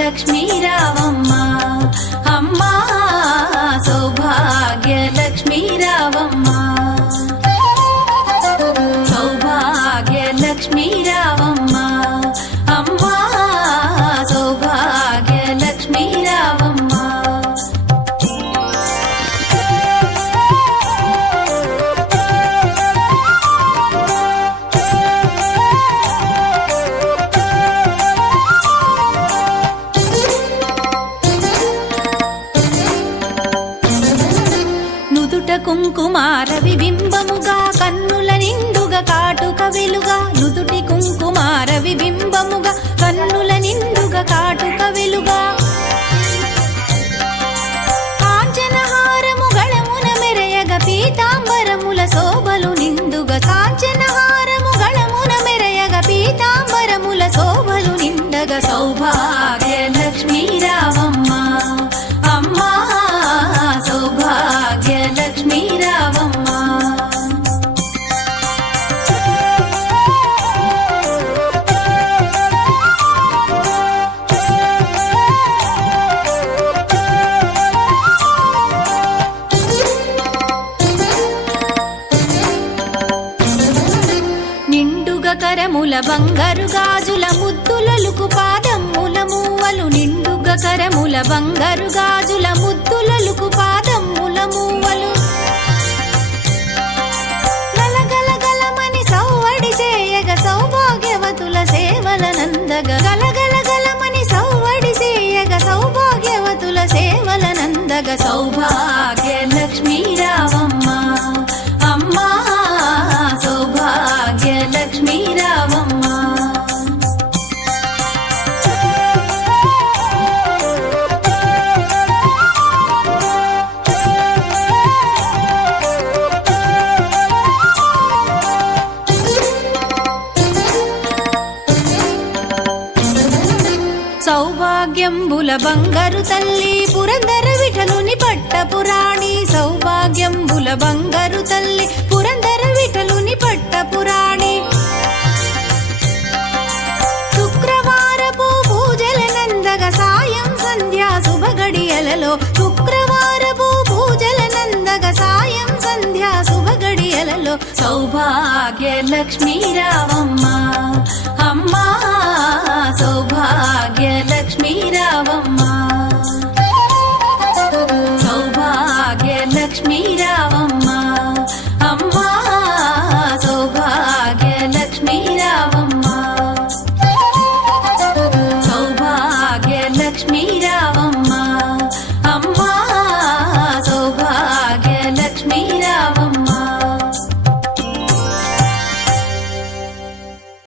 లక్ష్మీ రావమ్మ అమ్మ సౌభాగ్య లక్ష్మీ రావమ్మ సౌభాగ్య లక్ష్మీ రావమ్మ అమ్మ సౌభాగ్య లక్ష్మీ రావమ్మ కుంకుమార విబింబముగా కన్నుల నిండుగా కాటుక వెలుగా నుదుటి కుంకుమార విబింబముగా కన్నుల నిండుగా కాటుక వెలుగా కాంచనహారము గళమున మెరయగ పీతాంబరముల శోభలు నిండుగా కాంచనహారము గళమున మెరయగ పీతాంబరముల శోభలు నిండగా సౌభాగ్య లక్ష్మీ రావమ్మ అమ్మా సౌభాగ్య లక్ష్మీ రావమ్మ నిండుగా కరముల బంగారు గాజుల ముద్దులలుకు పాదమ్ముల మూవలు నిండుగా కరముల బంగారు గాజుల ముద్దులలుకు పాదమ్ముల మూవలు గలగలగలమని సౌవడి చేయగ సౌభాగ్యవతుల సేవల నందగ గలగలగలమని సౌవడి చేయగ సౌభాగ్యవతుల సేవల నందగ సౌభాగ్య లక్ష్మీ రావమ్మ అమ్మా సౌభాగ్య లక్ష్మీ రావమ్మ సౌభాగ్యంబుల బంగారు తల్లి పురందర విఠలుని పట్టపురాణి సౌభాగ్యంబుల బంగారు తల్లి పురందర విఠలుని పట్టపురాణి శుక్రవారపు పూజల నందగ సాయం సంధ్యా శుభగడియలలో శుక్రవారపు పూజల నందగ సాయం సంధ్యా శుభగడియలలో సౌభాగ్య లక్ష్మీ రావమ్మ అమ్మా